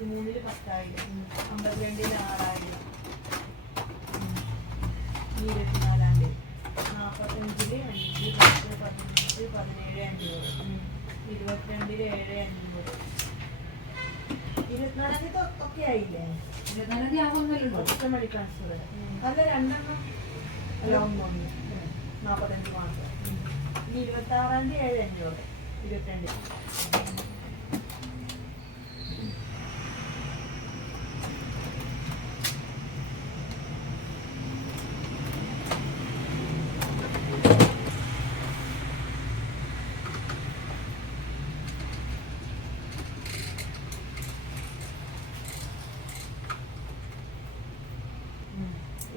23-ല് 10,000, 52-ല് 6,000, 24-ാം തീയതി 45-ല് 5, 10, 15, 17, 500, 22-ല് 7, 500, 24-ാം തീയതി ഒക്കെ ആയില്ലേ? 24-ാം തീയതി ആവുന്നല്ലോ. ഒറ്റ മണി ട്രാൻസ്ഫർ. അത് 2 ലോങ് വന്നു 45 മാസം. ഇനി 26-ാം തീയതി 7, 500, 22.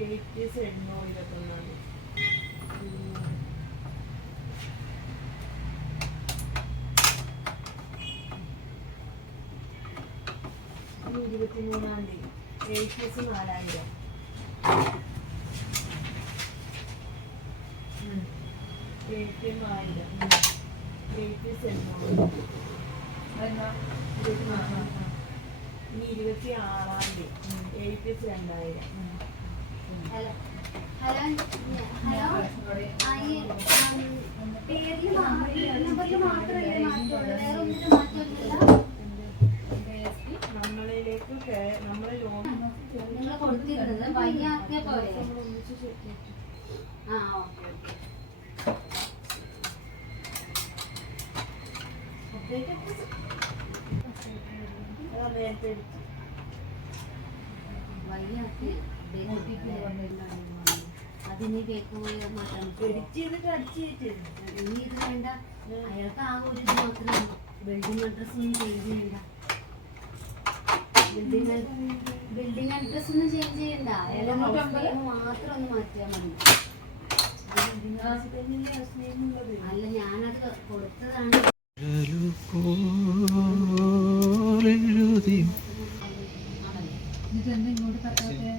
ATS 821. 23-ാം തീയതി ATS 4,000. ATM 1,000. ATS 800. ഇനി 26-ാം തീയതി ATS 2,000. ഹലോ പേരിൽ നമ്പറിൽ മാത്രമല്ലേ മാറ്റമുള്ളൂ, വേറെ ഒന്നിലും മാറ്റമില്ല. നമ്മളിലേക്ക് നമ്മളെ ലോൺ നിങ്ങൾ കൊടുത്തിരുന്നത് വയ്യാത്ത പോലെ. ആ ഓക്കെ നേരത്തെ വയ്യാത്ത അതിന് കേക്ക് പോയി മാറ്റാൻ ഇനി ഇത് വേണ്ട. അയാൾക്ക് ആ ഒരു ഇത് മാത്രമേ ബിൽഡിംഗ് അഡ്രസ് ഒന്നും ചേഞ്ച് ചെയ്യണ്ട. ബിൽഡിംഗ് അഡ്രസ് ഒന്നും ചേഞ്ച് ചെയ്യണ്ട. അയാളെ മാത്രം ഒന്ന് മാറ്റിയാൽ മതി. അല്ല, ഞാനത് കൊടുത്തതാണ്. എന്നിട്ട് ഇങ്ങോട്ട് തട്ടാത്തെ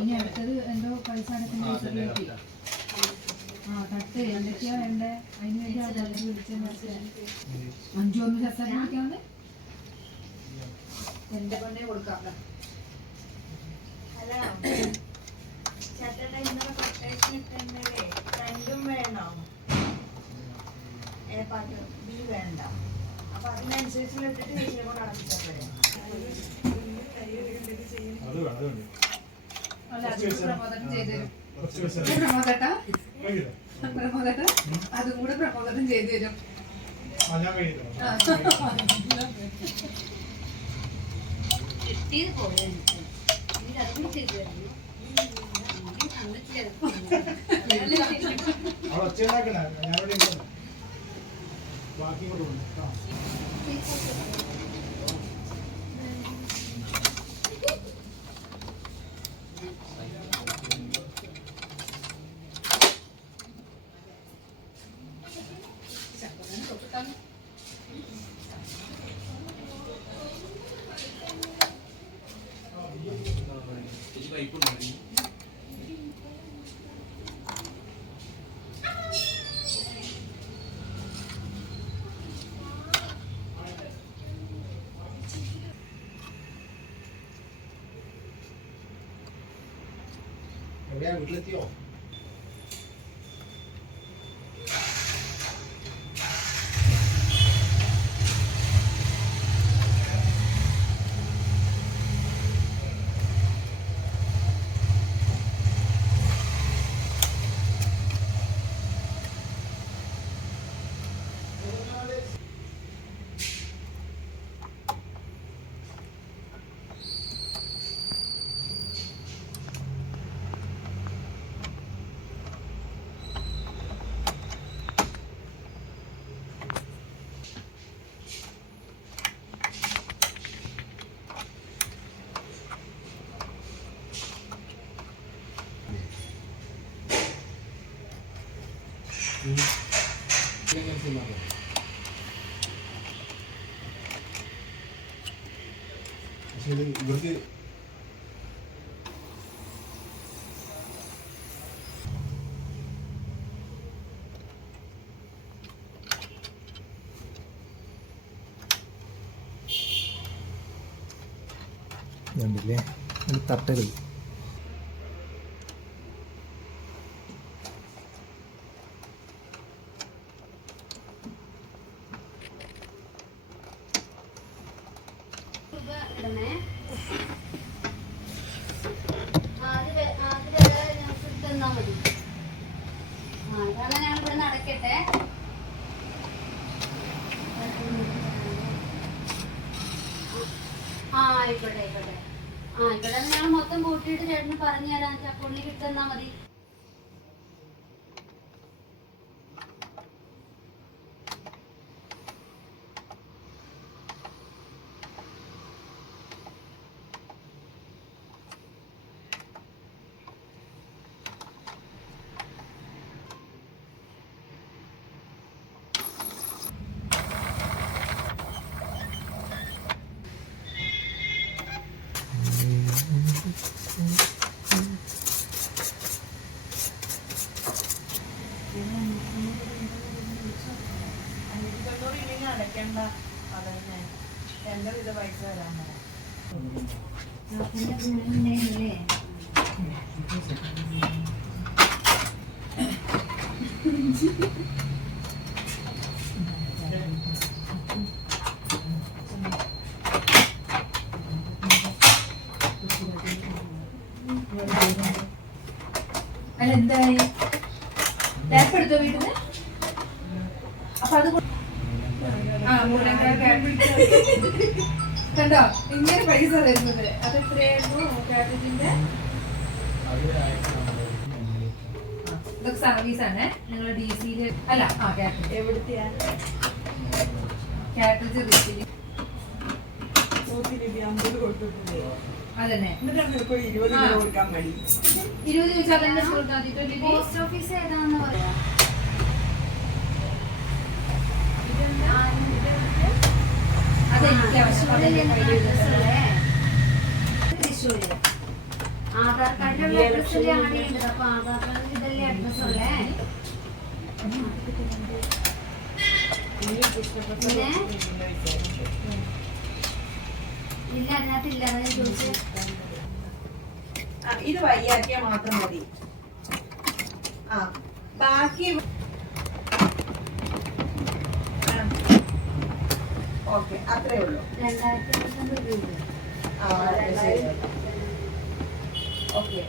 ഇനി അടുത്തത് എന്തോ പൈസ അടക്കുന്ന തട്ട് എന്തൊക്കെയാ വേണ്ടേ? അതിന് വേണ്ടി ആൾക്കാർ വിളിച്ചത് 5 ഒന്ന് ശസ്ത്രം വിളിക്കാവുന്ന എന്റെ പണ്ടേ കൊടുക്കാം. അല്ല ചേട്ടൻ്റെ ഇന്നലെ കൊട്ടേഷൻ ഇട്ടുണ്ടെങ്കിലേ രണ്ടും വേണം, എ പാട്ട് ബി വേണ്ട. അപ്പൊ അതിനനുസരിച്ചുള്ള ഇട്ടിട്ട് ചേച്ചിയെ കൊണ്ട് അടപ്പിച്ചാൽ അതും കൂടെ പ്രമോദനം ചെയ്തു തരും. കിട്ടിയത് പോലെ അതും ചെയ്തു തരുന്നു. എവിടെയാ വീട്ടിലെത്തിയോ? ഇവർക്ക് ഇതുണ്ടല്ലേ തട്ടരുത്. ഇടണേ. ആദ്യം ഞങ്ങൾക്ക് തന്നാ മതി. കാരണം ഞാൻ ഇവിടെ നടക്കട്ടെ. ആയിക്കോട്ടെ ഞാൻ മൊത്തം കൂട്ടിയിട്ട് ചേട്ടന് പറഞ്ഞു തരാം. അക്കൗണ്ടിലേക്ക് ഇട്ട് തന്നാ മതി. ഇല്ലെങ്കിൽ അടയ്ക്കണ്ട. അതന്നെ എന്റെ വിധ പൈസ തരാൻ പറയാം. അല്ല എന്തായി ടാപ്പ് എടുത്തോ വീട്ടില്? അപ്പൊ അത് കണ്ടോ ഇങ്ങനെ പൈസ വരുന്നത്. അത് എത്രയായിരുന്നു കാറ്ററിംഗിന്റെ? ഇതൊക്കെ സർവീസാണ്. നിങ്ങൾ DC-യില് അല്ല കാറ്ററിംഗ് എവിടുത്തെയാ? കാറ്ററിംഗ് റിച്ചില് 50 കൊടുത്തിട്ടുണ്ട്. അതന്നെ. എന്നിട്ട് ഇപ്പൊ 20 രൂപ കൊടുക്കാൻ മതി. 20 ചോദിച്ചാൽ തന്നെ കൊടുത്താൽ മതി. 20 പോസ്റ്റ് ഓഫീസ് ഏതാണെന്ന് പറയാം. തൃശ്ശൂര് ആധാർ കാർഡിലുള്ള അഡ്രസ്സല്ലേ ആഡ് ചെയ്യേണ്ടത്. അപ്പൊ ആധാർ കാർഡിൽ ഇതല്ലേ അഡ്രസ് ഉള്ളേ. ഇല്ല അതിനകത്തില്ല. അതാ ഞാൻ ചോദിച്ചത്. ഇത് വയ്യാക്കിയാൽ മാത്രം മതി. ബാക്കി ഓക്കെ അത്രേ ഉള്ളൂ. 2050 രൂപ. ഓക്കെ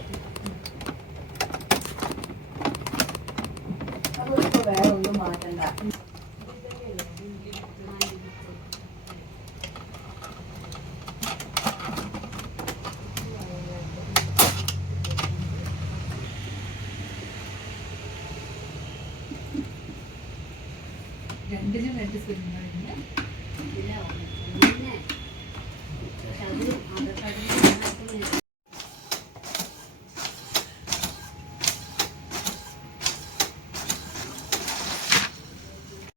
അപ്പൊ ഇപ്പൊ വേറെ ഒന്നും മാറ്റണ്ട. രണ്ടിനും 2 സിനിമ